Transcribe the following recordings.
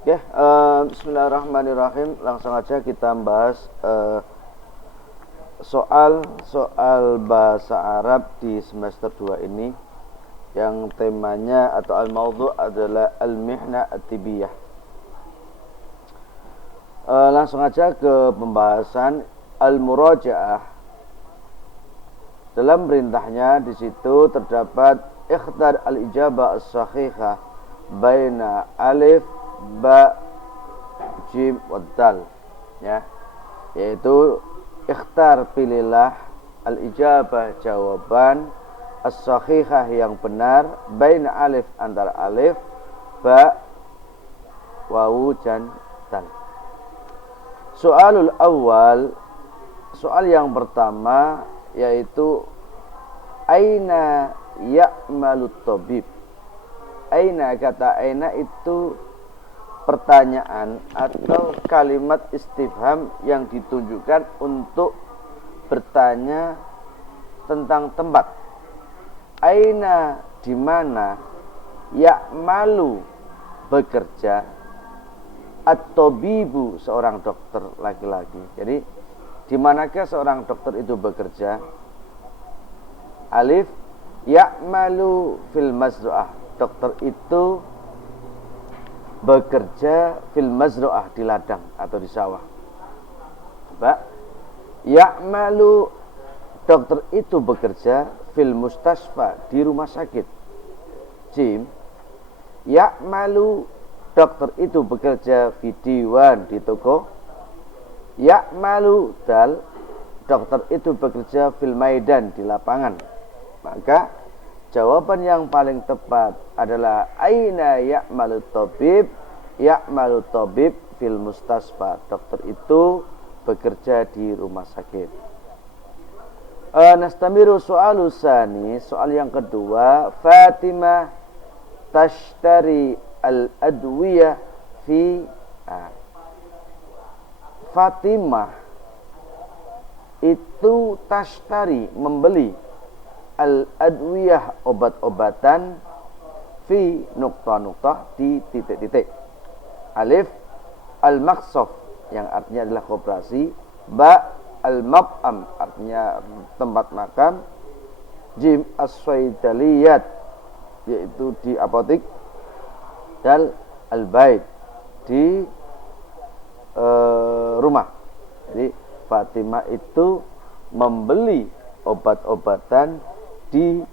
Oke, bismillahirrahmanirrahim. Langsung aja kita bahas soal bahasa Arab di semester 2 ini, yang temanya atau al-maudhu' adalah al-mihna at-tibiyah. Langsung aja ke pembahasan al-muraja'ah. Dalam perintahnya di situ terdapat ikhtar al-ijabah as-sahihah baina alif, ba, jim, wa dal, ya, yaitu ikhtar, pilihlah, al-ijabah, jawaban, as-sahihah, yang benar, baina alif, antara alif, ba, wawu, dan dal. Soalul awal, soal yang pertama, yaitu aina ya'malut tabib. Aina, kata aina itu pertanyaan atau kalimat istifham yang ditunjukkan untuk bertanya tentang tempat. Aina, di mana, ya'malu, bekerja, at-tabibu, seorang dokter laki-laki. Jadi di manakah seorang dokter itu bekerja? Alif, ya'malu fil mazru'ah, dokter itu bekerja fil mazru'ah, di ladang atau di sawah. Ba, ya'malu, dokter itu bekerja fil mustasfa, di rumah sakit. Jim, ya'malu, dokter itu bekerja fi diwan, di toko. Ya'malu, dal, dokter itu bekerja fil maidan, di lapangan. Maka jawaban yang paling tepat adalah aina ya'malu tabib. Ya'malu tabib fil mustasfa, dokter itu bekerja di rumah sakit. Nastamiru soal usani, soal yang kedua. Fatimah tashtari al-adwiyah fi Fatimah itu tashtari, membeli, al-adwiyah, obat-obatan, fi nukta-nukta, di titik-titik. Alif, al-maqsaf, yang artinya adalah koperasi. Ba, al-mab'am, artinya tempat makan. Jim, as-swaidaliyat, yaitu di apotik. Dal, al-bait, di rumah. Jadi Fatimah itu membeli obat-obatan di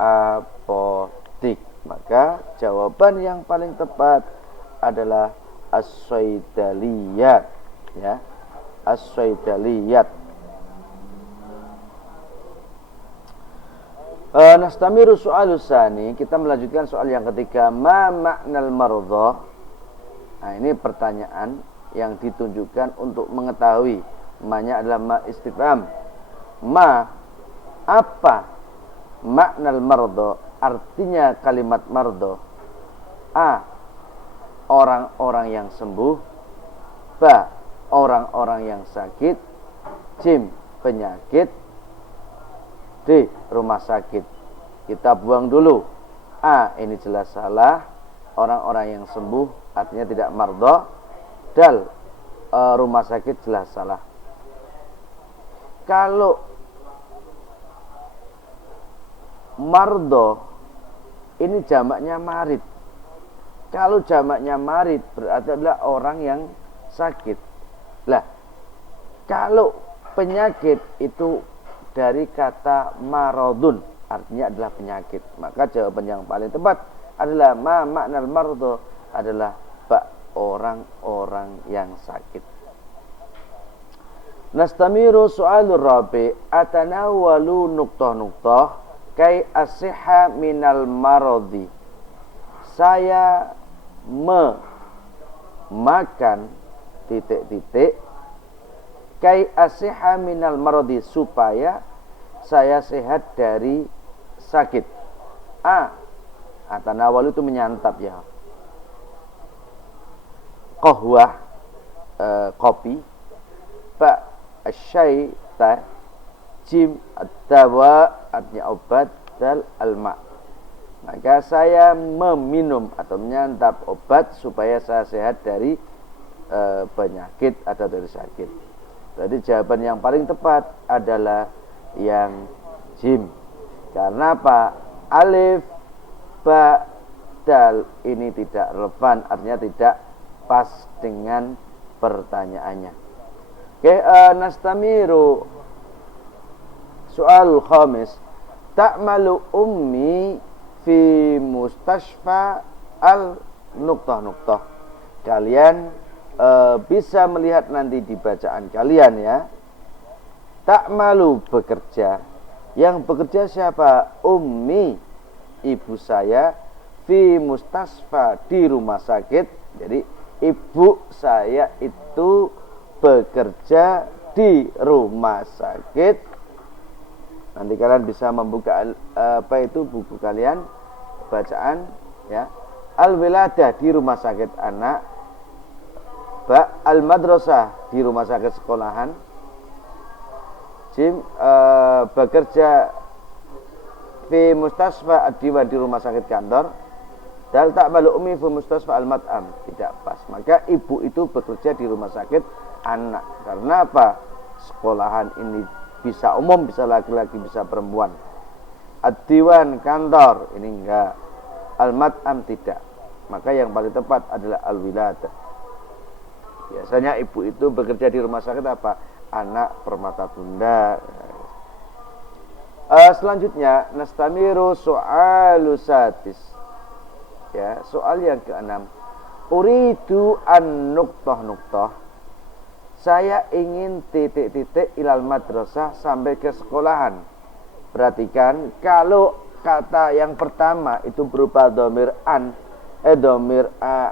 apotik. Maka jawaban yang paling tepat adalah as-swaidaliyat, ya, as-swaidaliyat. Nastamiru soal usani, kita melanjutkan soal yang ketiga. Ma maknal mardha. Nah, ini pertanyaan yang ditunjukkan untuk mengetahui. Ma-nya adalah ma istifham. Ma, apa maknal mardha, artinya kalimat mardha? A, orang-orang yang sembuh. Ba, orang-orang yang sakit. Jim, penyakit. D, rumah sakit. Kita buang dulu A, ini jelas salah. Orang-orang yang sembuh artinya tidak mardha. Dal, rumah sakit, jelas salah. Kalau mardha ini jamaknya marid. Kalau jamaknya marid berarti adalah orang yang sakit. Lah, kalau penyakit itu dari kata maradun, artinya adalah penyakit. Maka jawaban yang paling tepat adalah ma maknal mardha, adalah orang-orang yang sakit. Nastamiru soalur rabi. Atanawalu nuktah-nuktah kai asihha minal maradi. Saya makan titik-titik kai asihha minal maradi, supaya saya sehat dari sakit. A, atanawalu itu menyantap, ya. Qahwah, kopi. Ba, asyai, teh. Jim, ad-dawa, artinya obat. Dal, al-ma. maka saya meminum atau menyantap obat supaya saya sehat dari penyakit atau dari sakit. Jadi jawaban yang paling tepat adalah yang jim. Karena apa? Alif, ba, dal ini tidak relevan, artinya tidak pas dengan pertanyaannya. Oke, nastamiru soal khamis. Ta'malu ummi fi mustashfa al nuktah. Kalian bisa melihat nanti di bacaan kalian ya. Ta'malu bekerja. Yang bekerja siapa? Ummi, ibu saya, fi mustasfa di rumah sakit. Jadi ibu saya itu bekerja di rumah sakit. Nanti kalian bisa membuka buku kalian, bacaan ya. Al-wiladah di rumah sakit anak. Ba, al-madrasah di rumah sakit sekolahan. Jim, bekerja fi mustasfa ad-diwan di rumah sakit kantor. Dal ta'malu ummi fi mustasfa al-mat'am, tidak pas. Maka ibu itu bekerja di rumah sakit anak. Karena apa? Sekolahan ini bisa umum, bisa laki-laki, bisa perempuan. Ad-diwan kantor, ini enggak. Al-mat'am tidak. Maka yang paling tepat adalah al-wiladah. Biasanya ibu itu bekerja di rumah sakit apa? Anak permata bunda. Selanjutnya nastamiru so'alu satis. Ya, soal yang ke-6. Uridu an nuktah. Saya ingin titik-titik ilal madrasah sampai ke sekolahan. Perhatikan, kalau kata yang pertama itu berupa dhamir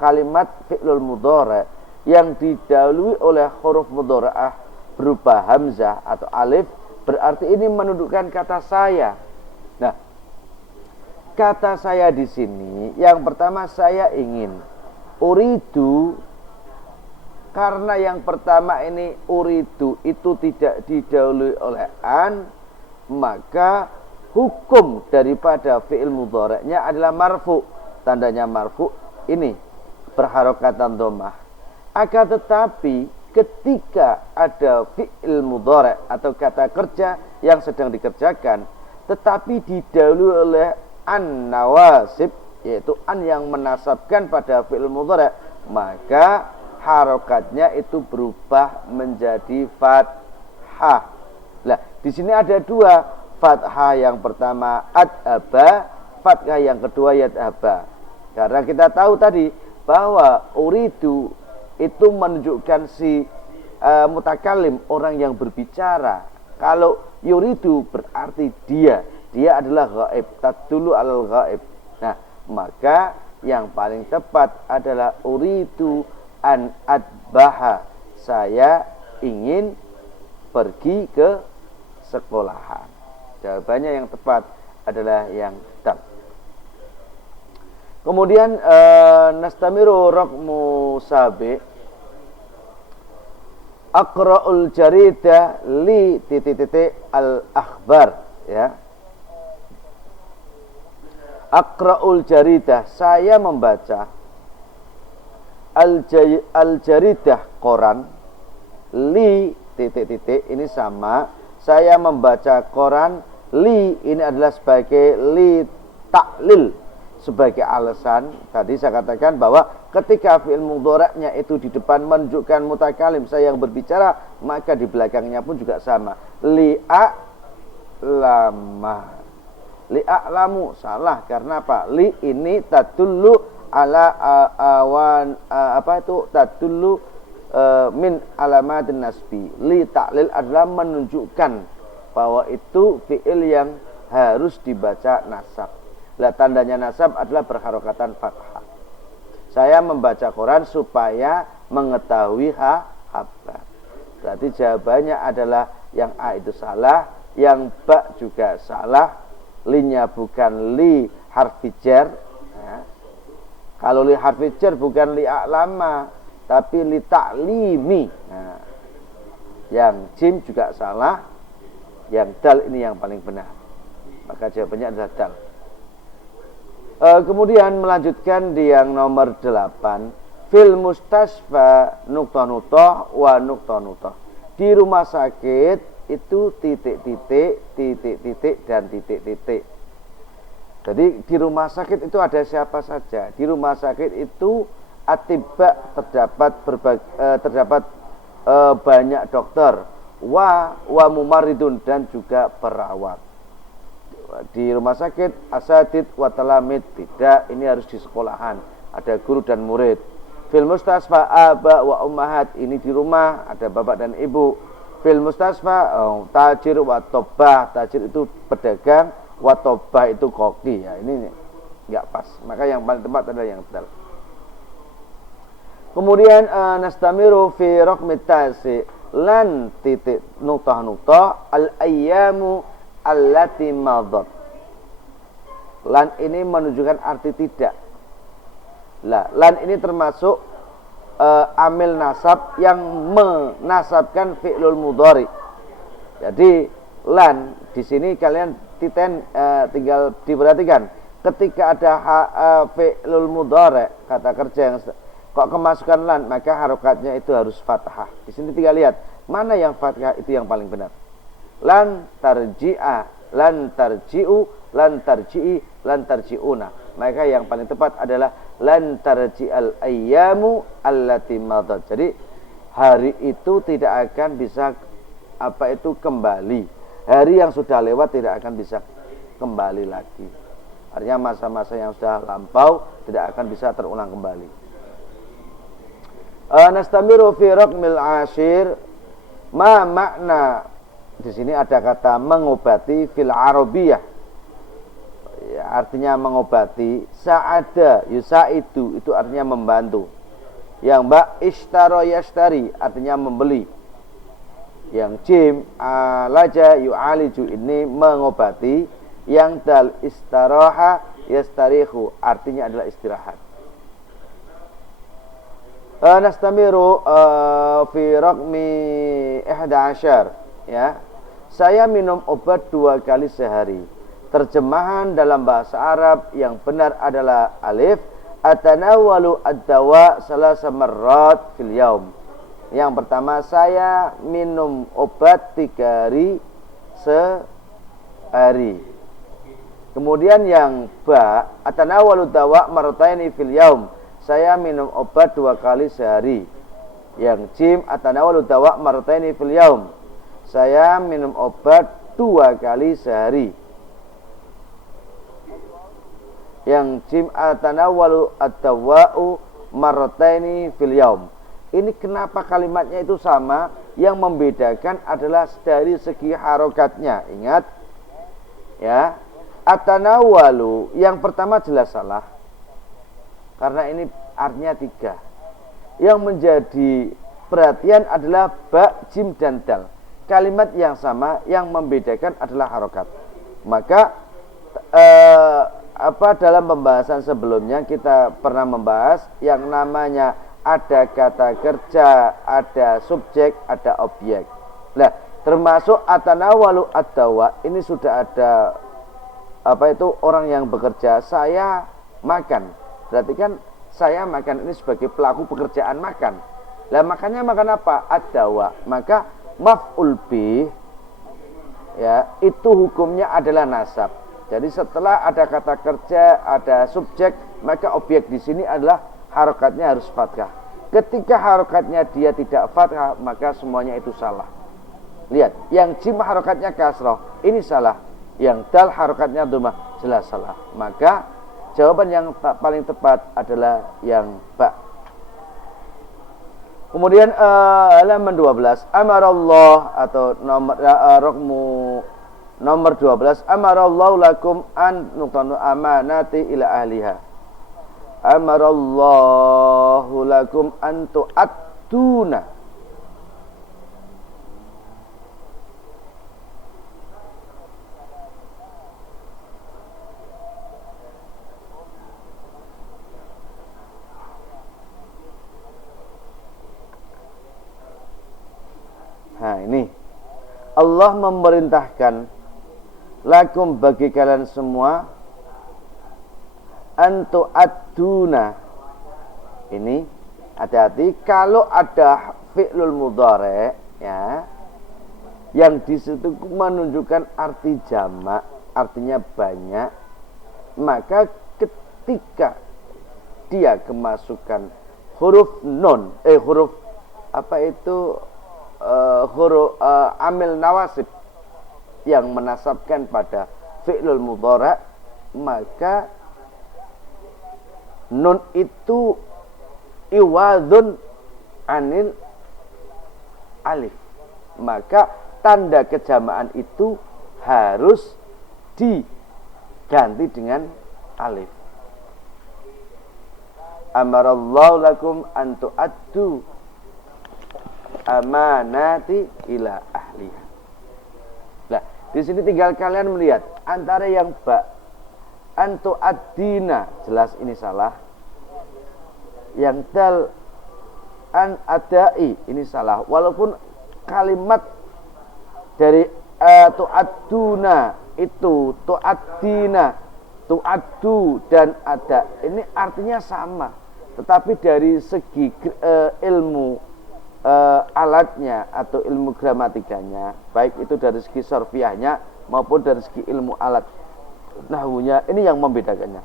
kalimat fi'lul mudhari' yang didahului oleh huruf mudhara'ah berupa hamzah atau alif, berarti ini menunjukkan kata saya. Nah, kata saya di sini yang pertama saya ingin. Uridu, karena yang pertama ini uridu itu tidak didahului oleh an, maka hukum daripada fi'il mudhari'nya adalah marfu. Tandanya marfu ini berharokatan dhammah. Akan tetapi ketika ada fi'il mudhari' atau kata kerja yang sedang dikerjakan tetapi didahului oleh an nawasib, yaitu an yang menasabkan pada fi'il mudhari', maka harokatnya itu berubah menjadi fathah. Nah, di sini ada dua, fathah yang pertama adhaba, fathah yang kedua yadhaba. Karena kita tahu tadi bahwa uridu itu menunjukkan si mutakalim, orang yang berbicara. Kalau yuridu berarti dia adalah ghaib, tadullu alal ghaib. Nah, maka yang paling tepat adalah uridu an adbaha, saya ingin pergi ke sekolahan. Jawabannya yang tepat adalah yang dal. Kemudian nastamiru raqmu sabi. Aqra'ul jaridah li al-akhbar, ya. Aqra'ul jaridah, saya membaca al-jaridah koran, li ini sama, saya membaca koran, li ini adalah sebagai li ta'lil, sebagai alasan. Tadi saya katakan bahwa ketika fi'il mudhari'nya itu di depan menunjukkan mutakalim, saya yang berbicara, maka di belakangnya pun juga sama. Li'a'lamu, salah karena apa? Li ini tadullu ala tadullu min alamatin nasbi. Li ta'lil adalah menunjukkan bahwa itu fi'il yang harus dibaca nasab. Lah, tandanya nasab adalah berharokatan fathah. Saya membaca Quran supaya mengetahui habar. Berarti jawabannya adalah yang A itu salah, yang B juga salah. Linya bukan li harfi jar. Ya. Kalau li harfi jar bukan li a'lama, tapi li ta'limi. Nah, yang jim juga salah, yang dal ini yang paling benar. Maka jawabannya adalah dal. Kemudian melanjutkan di yang nomor 8, fil mustasfa nuqta-nuqta wa nuqta-nuqta. Di rumah sakit itu titik-titik, titik-titik dan titik-titik. Jadi di rumah sakit itu ada siapa saja? Di rumah sakit itu atibba terdapat banyak dokter, wa mumaridun dan juga perawat. Di rumah sakit asatid wa talamid tidak, ini harus di sekolahan, ada guru dan murid. Fil mustasfa aba wa ummahat, ini di rumah ada bapak dan ibu. Fil mustasfa tajir wa tobbah, tajir itu pedagang, wa tobbah itu koki. Ya, ini enggak pas. Maka yang paling tepat adalah yang benar. Kemudian nastamiru fi raqmit tasi lan titik nuqtah al ayyamu allati madat. Lan ini menunjukkan arti tidak. Lan ini termasuk amil nasab yang menasabkan fi'lul mudhari. Jadi lan di sini kalian tinggal diperhatikan. Ketika ada fi'lul mudhari, kata kerja yang kok kemasukan lan, maka harokatnya itu harus fathah. Di sini tinggal lihat mana yang fathah, itu yang paling benar. Lan tarji'a, lan tarji'u, lan tarji'i, lan tarji'una. Maka yang paling tepat adalah lan tarji'al ayyamu allati madat. Jadi hari itu tidak akan bisa kembali. Hari yang sudah lewat tidak akan bisa kembali lagi. Artinya masa-masa yang sudah lampau tidak akan bisa terulang kembali. Nastamiru fi raqmil ashir ma makna. Di sini ada kata mengobati fil arabiyah. Ya, artinya mengobati. Sa'ada yusaidu itu artinya membantu. Yang ba ishtara yashtari artinya membeli. Yang jim alaja yu'aliju ini mengobati. Yang dal istaraha yastarihu artinya adalah istirahat. Nastamiru fi raqmi 11, ya. Saya minum obat 2 kali sehari. Terjemahan dalam bahasa Arab yang benar adalah alif atanawwalu ad-dawa salasa marrat fil yaum. Yang pertama, saya minum obat 3 hari sehari. Kemudian yang ba atanawwalu dawa marrataini fil yaum. Saya minum obat 2 kali sehari. Yang jim atanawwalu dawa marrataini fil yaum. Saya minum obat 2 kali sehari. Yang jim atanawwalu ad-dawa'u marrataini fil yaum. Ini kenapa kalimatnya itu sama? Yang membedakan adalah dari segi harokatnya. Ingat ya, atanawwalu yang pertama jelas salah. Karena ini artinya 3. Yang menjadi perhatian adalah ba, jim, dan dal. Kalimat yang sama, yang membedakan adalah harokat. Maka dalam pembahasan sebelumnya kita pernah membahas yang namanya ada kata kerja, ada subjek, ada objek. Nah, termasuk atanawwalu ad-dawa, ini sudah ada orang yang bekerja, saya makan. Berarti kan saya makan ini sebagai pelaku pekerjaan makan. Lah makannya makan apa? Ad-dawa. Maka maf'ul bih ya, itu hukumnya adalah nasab. Jadi setelah ada kata kerja, ada subjek, maka objek di sini adalah harokatnya harus fathah. Ketika harokatnya dia tidak fathah, maka semuanya itu salah. Lihat, yang jim harokatnya kasroh, ini salah. Yang dal harokatnya dhammah, jelas salah. Maka jawaban yang paling tepat adalah yang ba. Kemudian halaman 12, amarallah atau nomor 12, amarallahu lakum an nuqtanu amanati ila ahliha. Amarallahu lakum an tu'attuna. Nah ini Allah memerintahkan lakum bagi kalian semua antu aduna. Ini hati-hati kalau ada fi'lul mudhari ya yang di situ menunjukkan arti jamak, artinya banyak, maka ketika dia kemasukan huruf nun, huruf apa itu huruf amil nawasib yang menasabkan pada fi'lul mudhari, maka nun itu iwadun anil alif, maka tanda kejamaan itu harus diganti dengan alif. Amarallahu lakum an tu'addu amanati ila ahliha. Nah, di sini tinggal kalian melihat antara yang ba antu ad-dina, jelas ini salah. Yang dal an adai, ini salah. Walaupun kalimat dari tu'adduna itu tu'addina, tu'addu dan ada, ini artinya sama. Tetapi dari segi ilmu alatnya atau ilmu gramatikanya, baik itu dari segi sorfiahnya maupun dari segi ilmu alat nahwunya, ini yang membedakannya.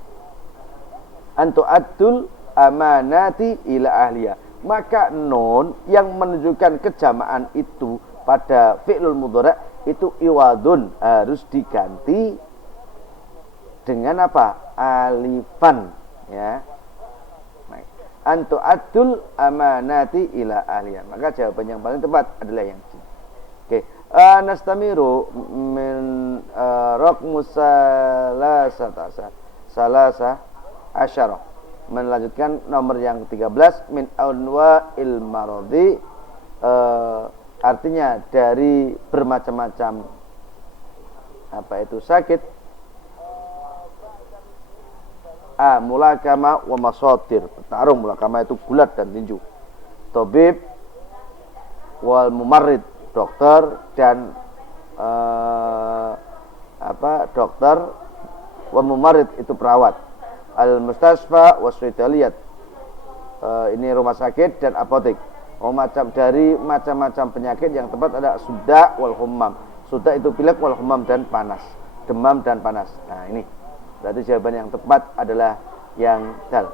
Antu adul amanati ila ahliya, maka nun yang menunjukkan kejamaan itu pada fi'lul mudhari itu iwadun, harus diganti dengan apa? Alifan, ya. Antu adul amanati ila ahliya, maka jawaban yang paling tepat adalah yang C. Oke, nastamiru min raqmu salasa asyara. Melanjutkan nomor yang 13, min anwa'il maradi, artinya dari bermacam-macam apa itu sakit. Mulakama wa masatir, bertarung. Mulakama itu gulat dan tinju. Tabib wal mumarrid, dokter dan dokter, wa mumarrid itu perawat. Al mustasfa waswidaliyat, ini rumah sakit dan apotek. Dari macam-macam penyakit yang tepat ada suda wal humam. Suda itu pilek, wal humam dan panas, demam dan panas. Nah ini berarti jawaban yang tepat adalah yang dal.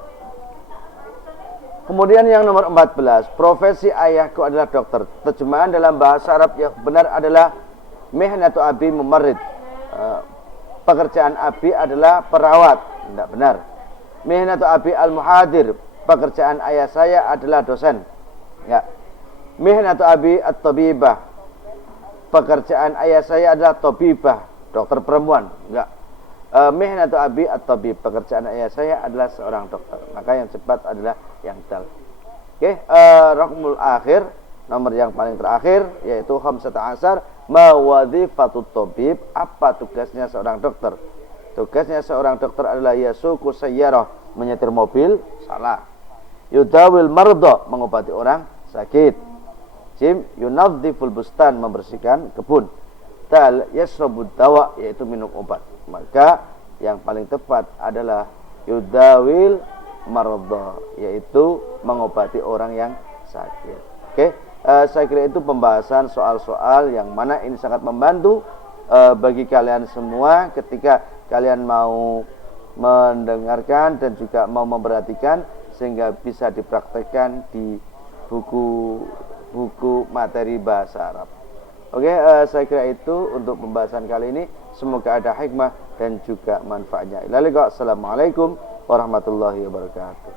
Kemudian yang nomor 14, profesi ayahku adalah dokter. Terjemahan dalam bahasa Arab yang benar adalah mihnatu abi mumarrid, pekerjaan abi adalah perawat. Tidak benar. Mihnatu abi al-muhadir, pekerjaan ayah saya adalah dosen. Ya. Mihnatu abi at-tabibah, pekerjaan ayah saya adalah tabibah, dokter perempuan. Enggak. Mihnatu abi at-tabib, pekerjaan ayah saya adalah seorang dokter. Maka yang cepat adalah yang dal. Oke, raqmul akhir, nomor yang paling terakhir yaitu 15, ma wadhifatut tabib, apa tugasnya seorang dokter? Tugasnya seorang dokter adalah yasuku sayyarah, menyetir mobil. Salah. Yudawil marda, mengobati orang sakit. Jim, yunadziful bustan, membersihkan kebun. Dal, yasrabud dawa, yaitu minum obat. Maka yang paling tepat adalah yudawil marda, yaitu mengobati orang yang sakit. Oke, saya kira itu pembahasan soal-soal yang mana ini sangat membantu bagi kalian semua ketika kalian mau mendengarkan dan juga mau memperhatikan, sehingga bisa dipraktekkan di buku materi bahasa Arab. Oke, saya kira itu untuk pembahasan kali ini. Semoga ada hikmah dan juga manfaatnya. Assalamualaikum warahmatullahi wabarakatuh.